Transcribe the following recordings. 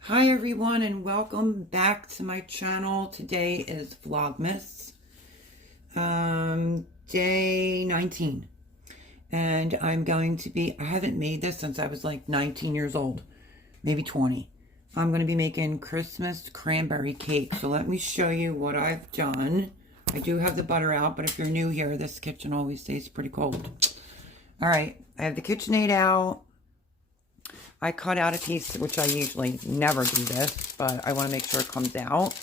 Hi everyone, and welcome back to my channel. Today is Vlogmas, day 19, and I haven't made this since I was like 19 years old, maybe 20. I'm going to be making Christmas cranberry cake, so let me show you what I've done. I do have the butter out, but if you're new here, this kitchen always stays pretty cold. All right, I have the KitchenAid out. I cut out a piece, which I usually never do this, but I want to make sure it comes out.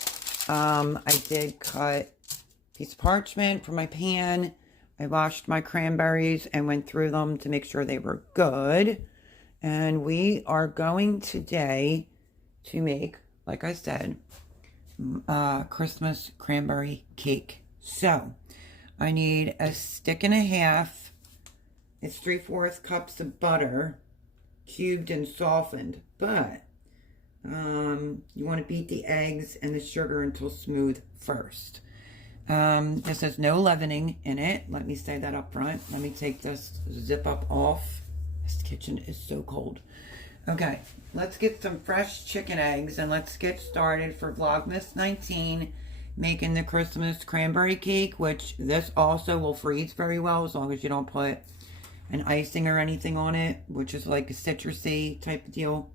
I did cut a piece of parchment for my pan. I washed my cranberries and went through them to make sure they were good. And we are going today to make, like I said, Christmas cranberry cake. So, I need a stick and a half. It's 3/4 cups of butter, cubed and softened, but you want to beat the eggs and the sugar until smooth first. This has no leavening in it. Let me say that up front. Let me take this zip up off. This kitchen is so cold. Okay, let's get some fresh chicken eggs and let's get started for Vlogmas 19, making the Christmas cranberry cake, which this also will freeze very well as long as you don't put an icing or anything on it, which is like a citrusy type of deal.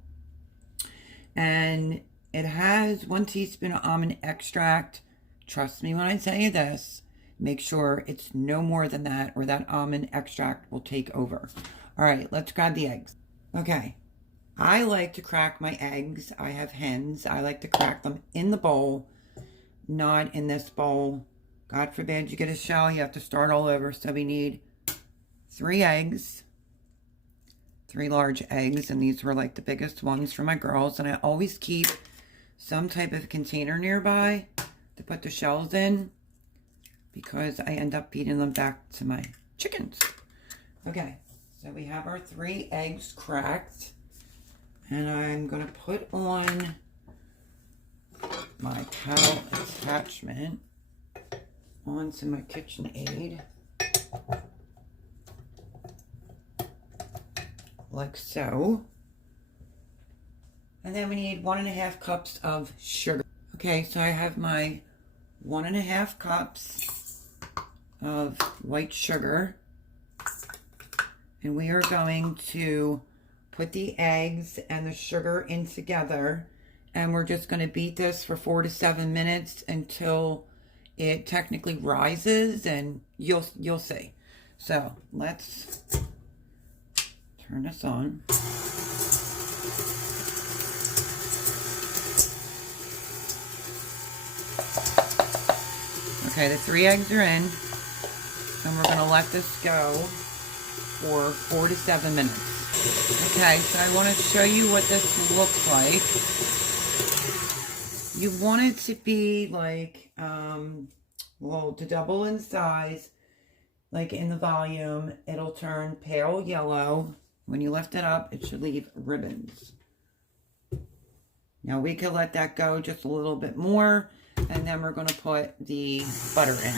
And it has 1 teaspoon of almond extract. Trust me when I tell you this. Make sure it's no more than that, or that almond extract will take over. All right, let's grab the eggs. Okay, I like to crack my eggs. I have hens. I like to crack them in the bowl, not in this bowl. God forbid you get a shell, you have to start all over. So we need 3 eggs, 3 large eggs, and these were like the biggest ones for my girls. And I always keep some type of container nearby to put the shells in because I end up feeding them back to my chickens. Okay, so we have our 3 eggs cracked, and I'm going to put on my paddle attachment onto my KitchenAid, like so. And then we need 1.5 cups of sugar. Okay, so I have my 1.5 cups of white sugar, and we are going to put the eggs and the sugar in together, and we're just going to beat this for 4 to 7 minutes until it technically rises, and you'll see. So let's turn this on. Okay, the 3 eggs are in, and we're going to let this go for 4 to 7 minutes. Okay, so I want to show you what this looks like. You want it to be like, well, to double in size, like in the volume. It'll turn pale yellow. When you lift it up, it should leave ribbons. Now we could let that go just a little bit more, and then we're going to put the butter in.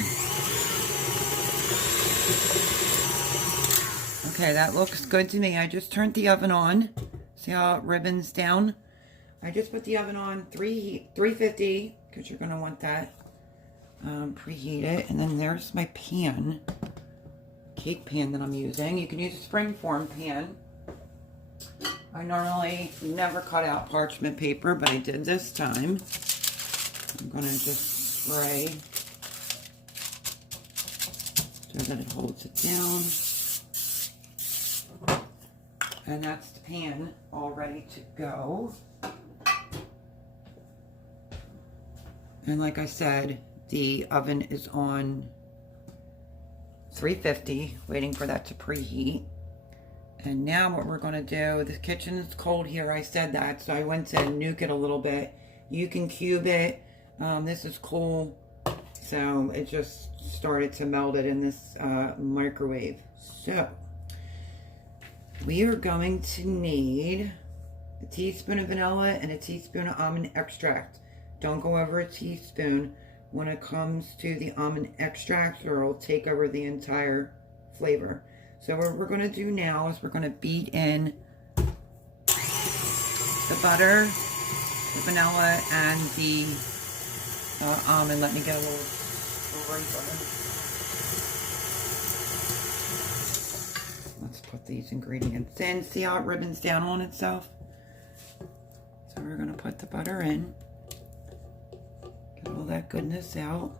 Okay, that looks good to me. I just turned the oven on. See how it ribbons down? I just put the oven on 350, because you're going to want that. Preheat it. And then there's my pan, cake pan that I'm using. You can use a springform pan. I normally never cut out parchment paper, but I did this time. I'm going to just spray so that it holds it down. And that's the pan all ready to go. And like I said, the oven is on 350, waiting for that to preheat. And now what we're going to do, the kitchen is cold here, I said that, so I went to nuke it a little bit. You can cube it. This is cool, so it just started to melt it in this microwave. So, we are going to need a teaspoon of vanilla and a teaspoon of almond extract. Don't go over a teaspoon when it comes to the almond extract, or it'll take over the entire flavor. So what we're going to do now is we're going to beat in the butter, the vanilla, and the almond. Let me get a little scraper. Let's put these ingredients in. See how it ribbons down on itself? So we're going to put the butter in. Get all that goodness out.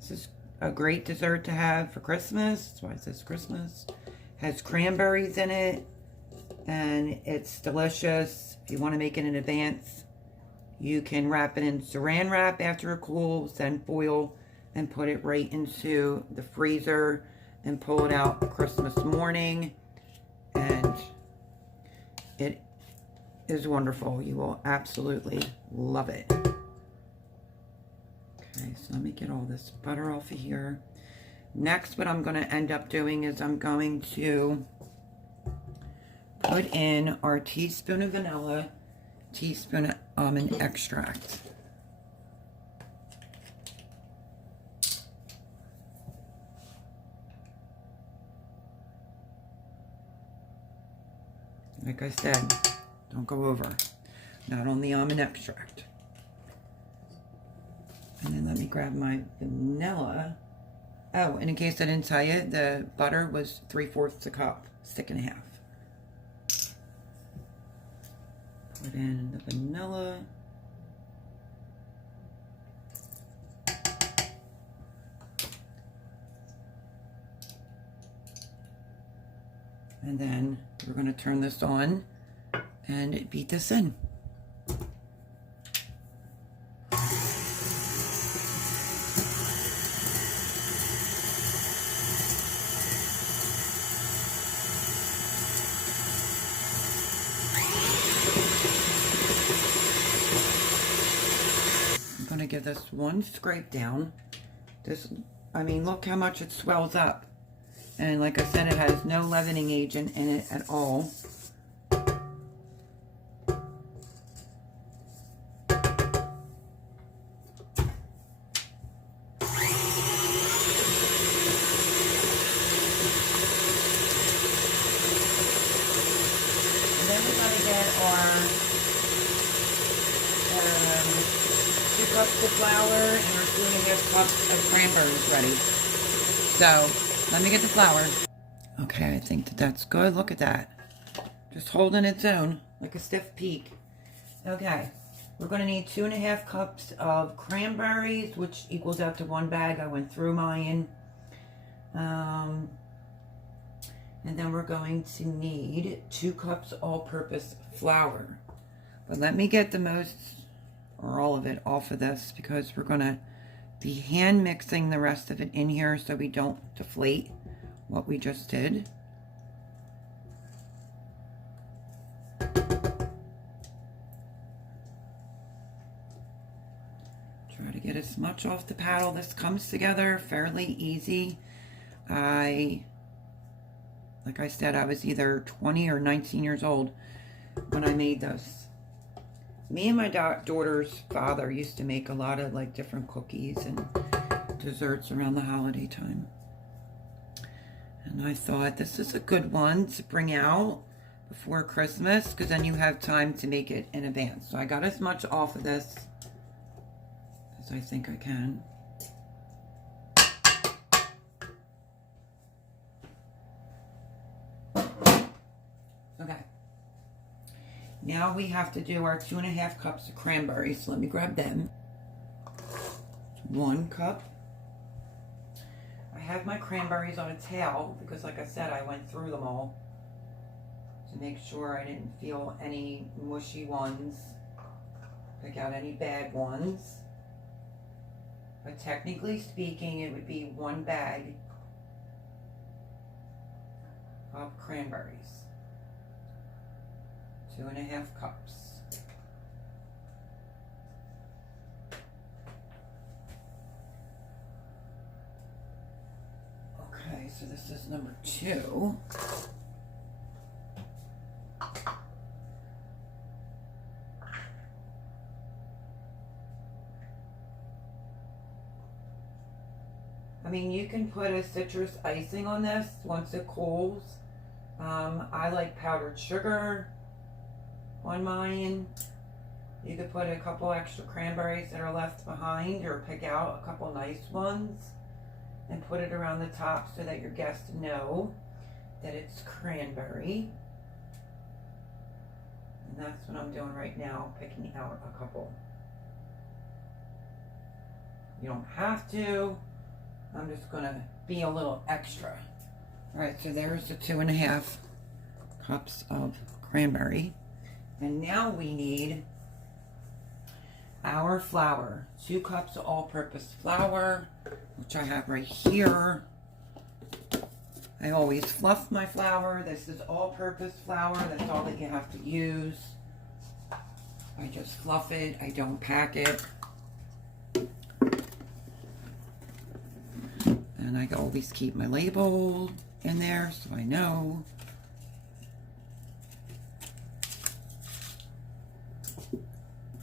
This is a great dessert to have for Christmas. That's why it says Christmas. Has cranberries in it, and it's delicious. If you want to make it in advance, you can wrap it in saran wrap after it cools, then foil, and put it right into the freezer and pull it out Christmas morning. And it is wonderful. You will absolutely love it. Okay, so let me get all this butter off of here. Next, what I'm going to end up doing is I'm going to put in our teaspoon of vanilla, teaspoon of almond extract. Like I said, don't go over. Not on the almond extract. And then let me grab my vanilla. Oh, and in case I didn't tell you, the butter was 3/4 a cup, stick and a half. Put in the vanilla. And then we're going to turn this on and beat this in. I'm going to give this one scrape down. This, I mean, look how much it swells up. And like I said, it has no leavening agent in it at all. And then we're going to get our 2 cups of flour and our 2.5 cups of cranberries ready. So, let me get the flour. Okay, I think that that's good. Look at that. Just holding its own, like a stiff peak. Okay, we're going to need 2.5 cups of cranberries, which equals out to 1 bag. I went through mine. And then we're going to need 2 cups all-purpose flour. But let me get the most, or all of it, off of this, because we're going to be hand mixing the rest of it in here so we don't deflate what we just did. Try to get as much off the paddle. This comes together fairly easy. Like I said, I was either 20 or 19 years old when I made this. Me and my daughter's father used to make a lot of like different cookies and desserts around the holiday time. And I thought this is a good one to bring out before Christmas, because then you have time to make it in advance. So I got as much off of this as I think I can. Okay. Now we have to do our 2.5 cups of cranberries. So let me grab them. 1 cup. I have my cranberries on a towel because, like I said, I went through them all to make sure I didn't feel any mushy ones, pick out any bad ones. But technically speaking, it would be 1 bag of cranberries. 2.5 cups. Okay, so this is number 2. I mean, you can put a citrus icing on this once it cools. I like powdered sugar on mine. You could put a couple extra cranberries that are left behind, or pick out a couple nice ones and put it around the top so that your guests know that it's cranberry. And that's what I'm doing right now, picking out a couple. You don't have to. I'm just gonna be a little extra. All right, so there's the 2.5 cups of cranberry. And now we need our flour. 2 cups of all-purpose flour, which I have right here. I always fluff my flour. This is all-purpose flour. That's all that you have to use. I just fluff it. I don't pack it. And I always keep my label in there so I know.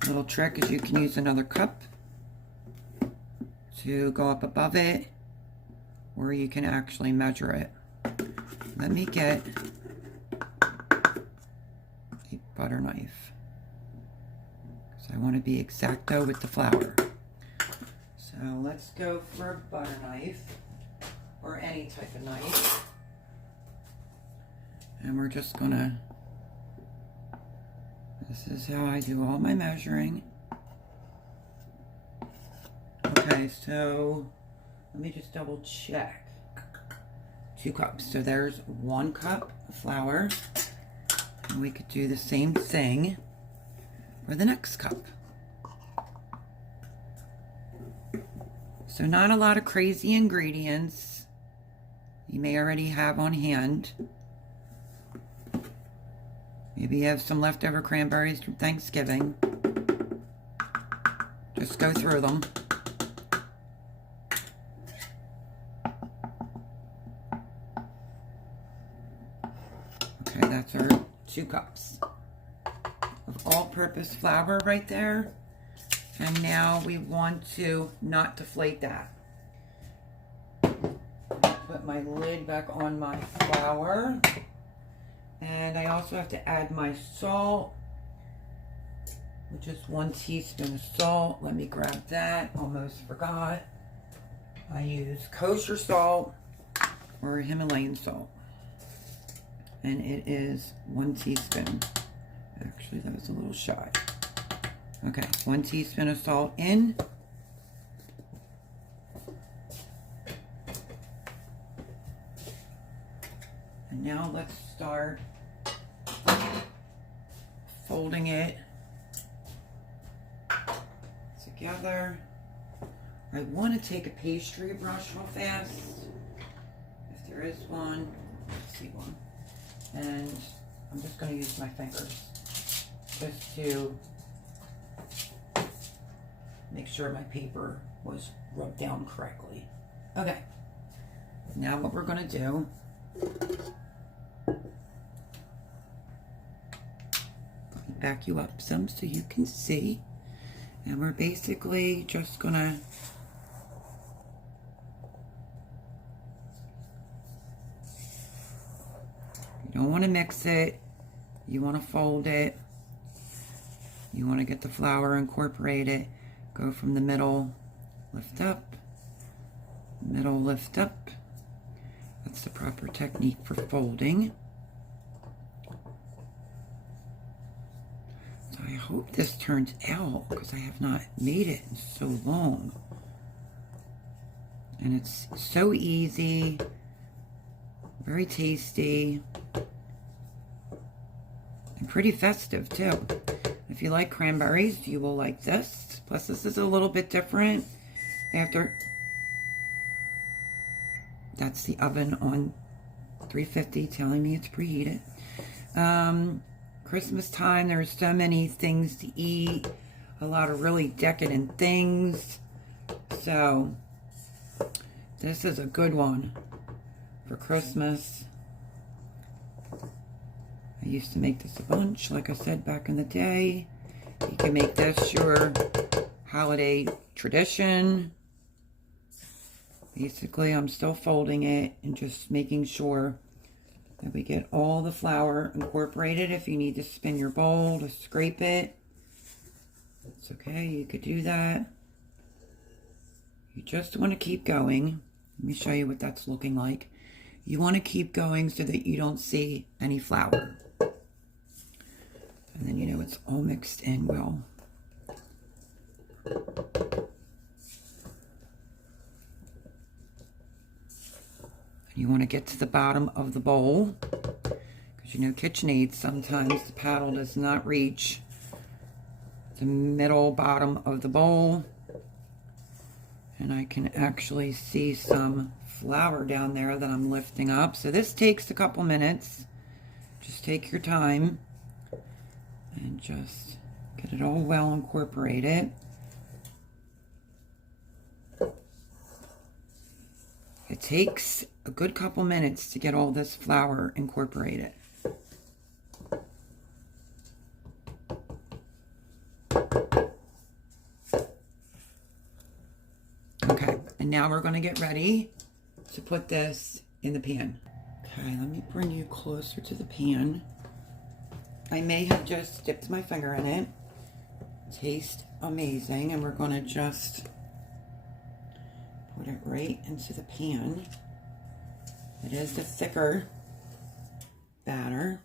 Little trick is you can use another cup to go up above it, or you can actually measure it. Let me get a butter knife, because I want to be exacto with the flour. So let's go for a butter knife, or any type of knife. And we're just gonna, this is how I do all my measuring. Okay, so let me just double check. 2 cups. So there's 1 cup of flour. And we could do the same thing for the next cup. So not a lot of crazy ingredients. You may already have on hand. Maybe you have some leftover cranberries from Thanksgiving. Just go through them. Okay, that's our 2 cups of all-purpose flour right there. And now we want to not deflate that. Put my lid back on my flour. And I also have to add my salt, which is 1 teaspoon of salt. Let me grab that. Almost forgot. I use kosher salt or Himalayan salt. And it is 1 teaspoon. Actually, that was a little shy. Okay, 1 teaspoon of salt in. And now let's start folding it together. I want to take a pastry brush real fast, if there is one. Let's see one. And I'm just going to use my fingers just to make sure my paper was rubbed down correctly. Okay, now what we're going to do, back you up some so you can see, and we're basically just gonna you don't want to mix it, you want to fold it, you want to get the flour incorporated. Go from the middle, lift up, middle, lift up. That's the proper technique for folding. So I hope this turns out, because I have not made it in so long. And it's so easy, very tasty, and pretty festive too. If you like cranberries, you will like this. Plus, this is a little bit different. That's the oven on 350 telling me it's preheated. Christmas time, there's so many things to eat. A lot of really decadent things. So, this is a good one for Christmas. I used to make this a bunch, like I said, back in the day. You can make this your holiday tradition. Basically, I'm still folding it and just making sure that we get all the flour incorporated. If you need to spin your bowl to scrape it, it's okay, you could do that. You just want to keep going. Let me show you what that's looking like. You want to keep going so that you don't see any flour. And then you know it's all mixed in well. You want to get to the bottom of the bowl, because you know KitchenAid, sometimes the paddle does not reach the middle bottom of the bowl. And I can actually see some flour down there that I'm lifting up. So this takes a couple minutes. Just take your time and just get it all well incorporated. It takes a good couple minutes to get all this flour incorporated. Okay, and now we're going to get ready to put this in the pan. Okay, let me bring you closer to the pan. I may have just dipped my finger in it. Tastes amazing, and we're going to just put it right into the pan. It is the thicker batter.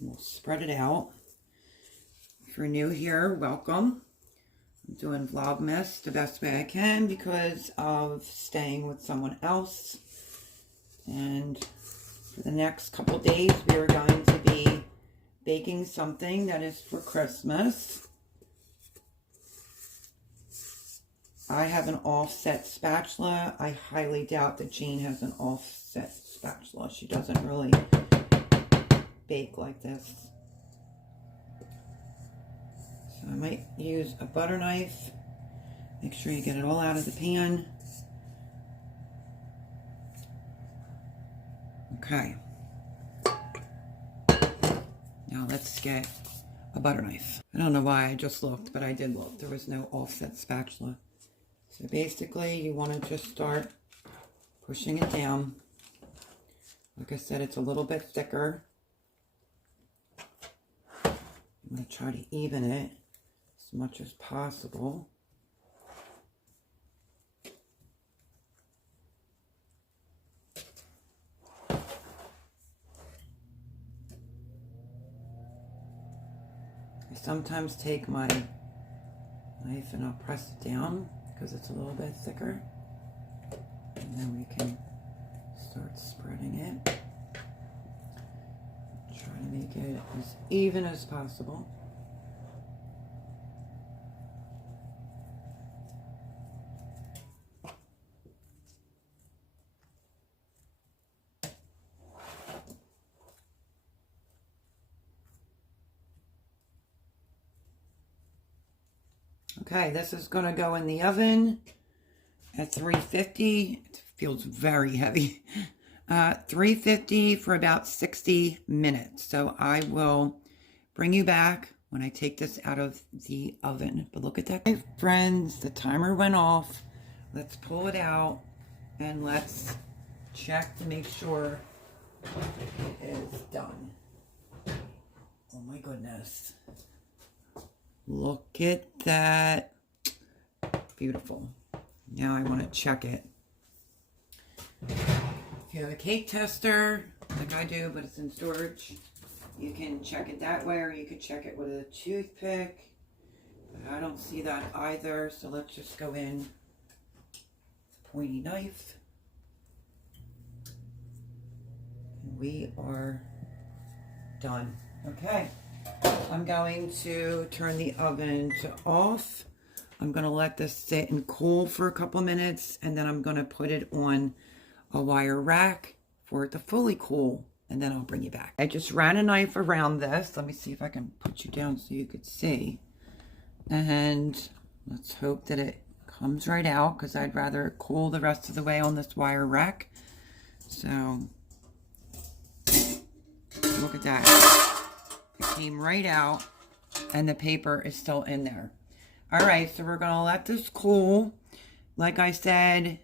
We'll spread it out. If you're new here, welcome. I'm doing Vlogmas the best way I can because of staying with someone else. And for the next couple days, we are going to be baking something that is for Christmas. I have an offset spatula. I highly doubt that Jean has an offset spatula. She doesn't really bake like this. So I might use a butter knife. Make sure you get it all out of the pan. Okay. Now let's get a butter knife. I don't know why I just looked, but I did look. There was no offset spatula. So basically, you want to just start pushing it down. Like I said, it's a little bit thicker. I'm going to try to even it as much as possible. I sometimes take my knife and I'll press it down because it's a little bit thicker. And then we can start spreading it. Try to make it as even as possible. Okay, this is going to go in the oven at 350. It feels very heavy. 350 for about 60 minutes. So I will bring you back when I take this out of the oven. But look at that. Okay, friends, the timer went off. Let's pull it out and let's check to make sure it is done. Oh my goodness. Look at that. Beautiful. Now I want to check it. If you have a cake tester, like I do, but it's in storage, you can check it that way, or you could check it with a toothpick. But I don't see that either, so let's just go in with a pointy knife. And we are done. Okay. I'm going to turn the oven to off. I'm going to let this sit and cool for a couple minutes, and then I'm going to put it on a wire rack for it to fully cool, and then I'll bring you back. I just ran a knife around this. Let me see if I can put you down so you could see. And let's hope that it comes right out, because I'd rather it cool the rest of the way on this wire rack. So, look at that. It came right out. and the paper is still in there. All right, so we're going to let this cool. Like I said,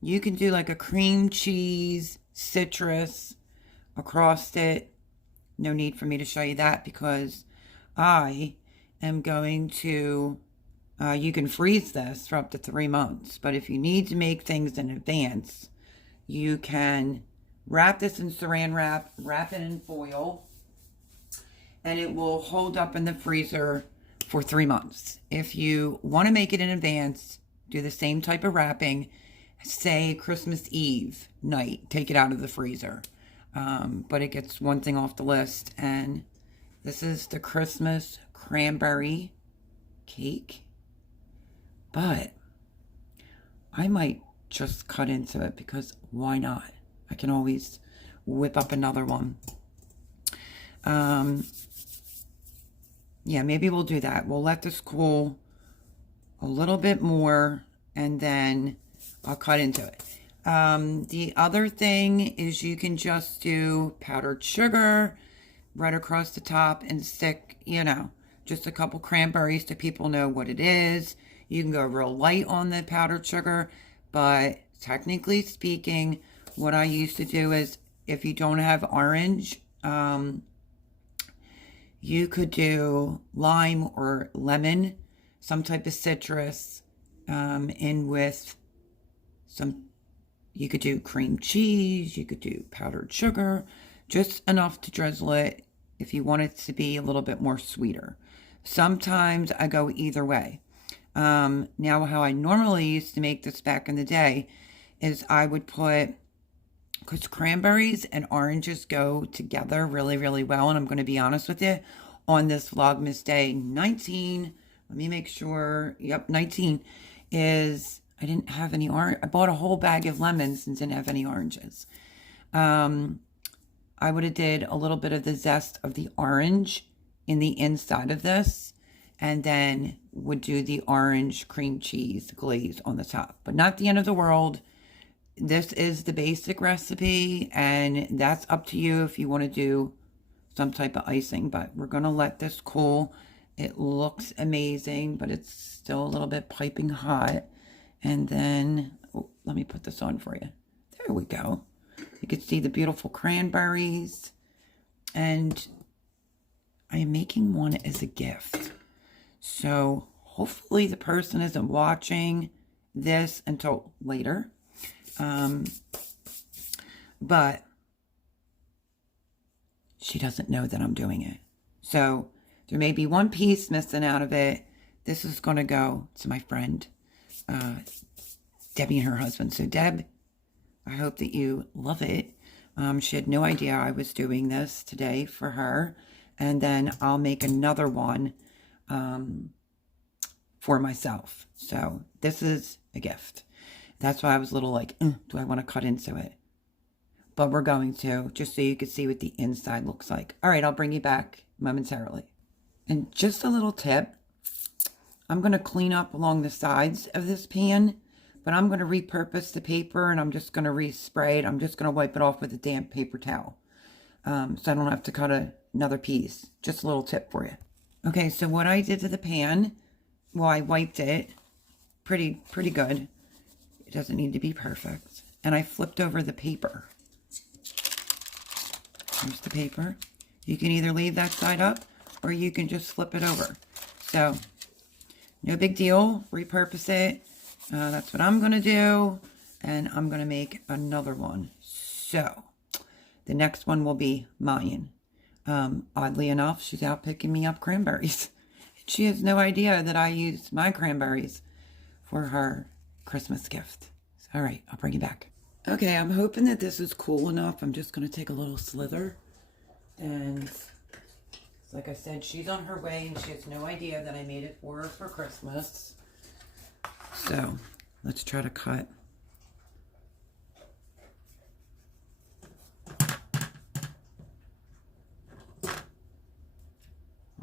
you can do like a cream cheese citrus across it. No need for me to show you that because I am going to, you can freeze this for up to 3 months. But if you need to make things in advance, you can wrap this in saran wrap, wrap it in foil, and it will hold up in the freezer for 3 months. If you want to make it in advance, do the same type of wrapping, say Christmas Eve night, take it out of the freezer. But it gets one thing off the list, and this is the Christmas cranberry cake. But I might just cut into it because why not? I can always whip up another one. Yeah, maybe we'll do that. We'll let this cool a little bit more, and then I'll cut into it. The other thing is you can just do powdered sugar right across the top and stick, just a couple cranberries so people know what it is. You can go real light on the powdered sugar, but technically speaking, what I used to do is if you don't have orange, you could do lime or lemon, some type of citrus, in with some, you could do cream cheese, you could do powdered sugar, just enough to drizzle it if you want it to be a little bit more sweeter. Sometimes I go either way. Now how I normally used to make this back in the day is I would put, because cranberries and oranges go together really, really well. And I'm going to be honest with you, on this Vlogmas day 19, let me make sure, yep, 19 is, I didn't have any orange. I bought a whole bag of lemons and didn't have any oranges. I would have did a little bit of the zest of the orange in the inside of this, and then would do the orange cream cheese glaze on the top, but not the end of the world. This is the basic recipe, and that's up to you if you want to do some type of icing, but we're going to let this cool. It looks amazing, but it's still a little bit piping hot. And then, let me put this on for you. There we go. You can see the beautiful cranberries, and I am making one as a gift. So hopefully the person isn't watching this until later. But she doesn't know that I'm doing it. So there may be one piece missing out of it. This is going to go to my friend, Debbie and her husband. So Deb, I hope that you love it. She had no idea I was doing this today for her. And then I'll make another one for myself. So this is a gift. That's why I was a little like, do I want to cut into it? But we're going to, just so you can see what the inside looks like. All right, I'll bring you back momentarily. And just a little tip, I'm going to clean up along the sides of this pan, but I'm going to repurpose the paper, and I'm just going to respray it. I'm just going to wipe it off with a damp paper towel, so I don't have to cut another piece. Just a little tip for you. Okay, so what I did to the pan, well, I wiped it pretty good. It doesn't need to be perfect. And I flipped over the paper. Here's the paper. You can either leave that side up or you can just flip it over. So, no big deal. Repurpose it. That's what I'm going to do. And I'm going to make another one. So, the next one will be Mayan. Oddly enough, she's out picking me up cranberries. She has no idea that I used my cranberries for her Christmas gift. All right, I'll bring you back. Okay, I'm hoping that this is cool enough. I'm just going to take a little slither. And like I said, she's on her way and she has no idea that I made it for her for Christmas. So, let's try to cut.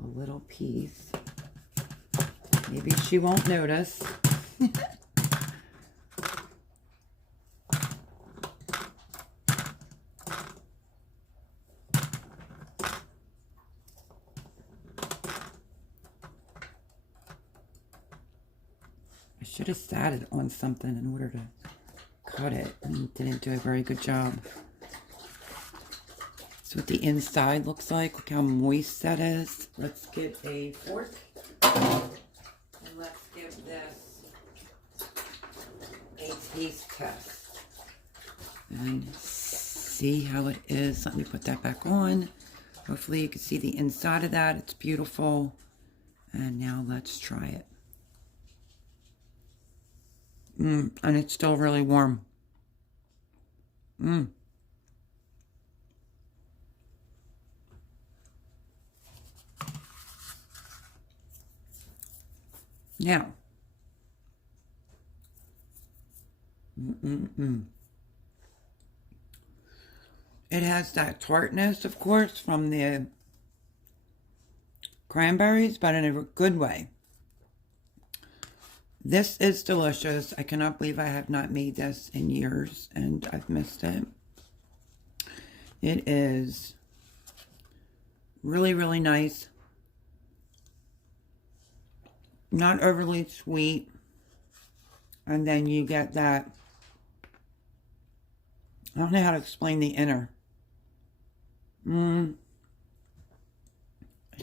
A little piece. Maybe she won't notice. should have sat it on something in order to cut it, and didn't do a very good job. That's what the inside looks like. Look how moist that is. Let's get a fork and let's give this a taste test and see how it is. Let me put that back on. Hopefully you can see the inside of that. It's beautiful. And now let's try it. And it's still really warm. Now. It has that tartness, of course, from the cranberries, but in a good way. This is delicious. I cannot believe I have not made this in years, and I've missed it. It is really, really nice. Not overly sweet. And then you get that, I don't know how to explain the inner. It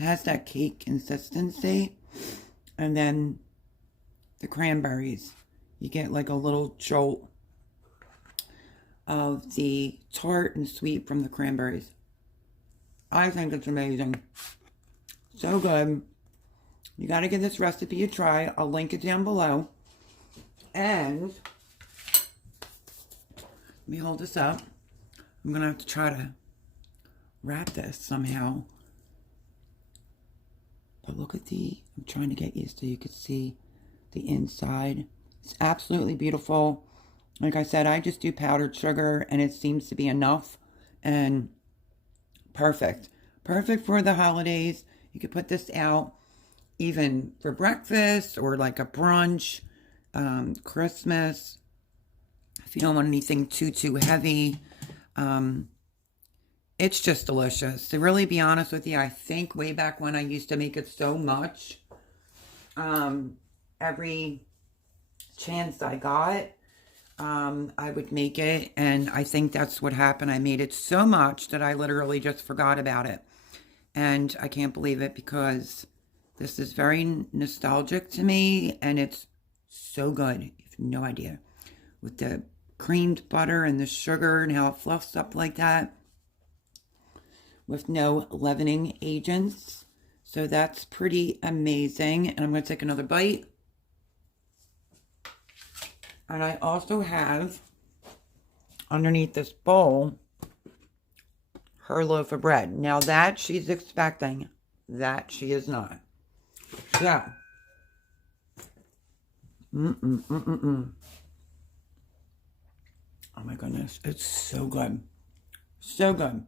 has that cake consistency. And then the cranberries. You get like a little jolt of the tart and sweet from the cranberries. I think it's amazing. So good. You got to give this recipe a try. I'll link it down below. And let me hold this up. I'm going to have to try to wrap this somehow. But look at I'm trying to get you so you can see the inside. It's absolutely beautiful. Like I said, I just do powdered sugar and it seems to be enough. And perfect. Perfect for the holidays. You could put this out even for breakfast or like a brunch, Christmas. If you don't want anything too heavy. It's just delicious. To really be honest with you, I think way back when I used to make it so much, every chance I got, I would make it, and I think that's what happened. I made it so much that I literally just forgot about it, and I can't believe it because this is very nostalgic to me, and it's so good. You have no idea. With the creamed butter and the sugar and how it fluffs up like that. With no leavening agents. So that's pretty amazing. And I'm going to take another bite. And I also have, underneath this bowl, her loaf of bread. Now that she's expecting, that she is not. So. Oh my goodness. It's so good. So good.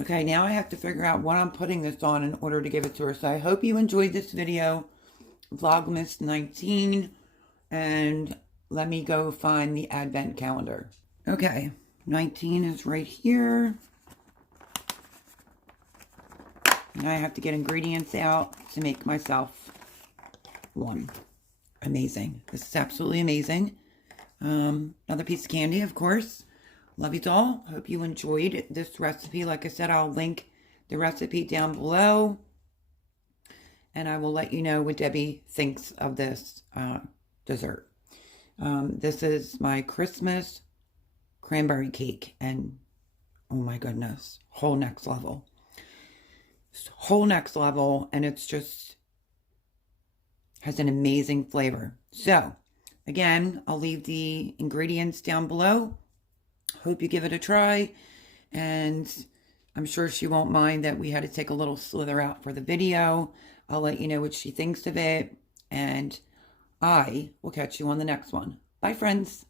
Okay, now I have to figure out what I'm putting this on in order to give it to her. So I hope you enjoyed this video, Vlogmas 19, and let me go find the advent calendar. Okay, 19 is right here. Now I have to get ingredients out to make myself one. Amazing. This is absolutely amazing. Another piece of candy, of course. Love you all. Hope you enjoyed this recipe. Like I said, I'll link the recipe down below. And I will let you know what Debbie thinks of this dessert. This is my Christmas cranberry cake. And oh my goodness, whole next level. Whole next level. And it's just has an amazing flavor. So, again, I'll leave the ingredients down below. Hope you give it a try, and I'm sure she won't mind that we had to take a little slither out for the video. I'll let you know what she thinks of it, and I will catch you on the next one. Bye, friends.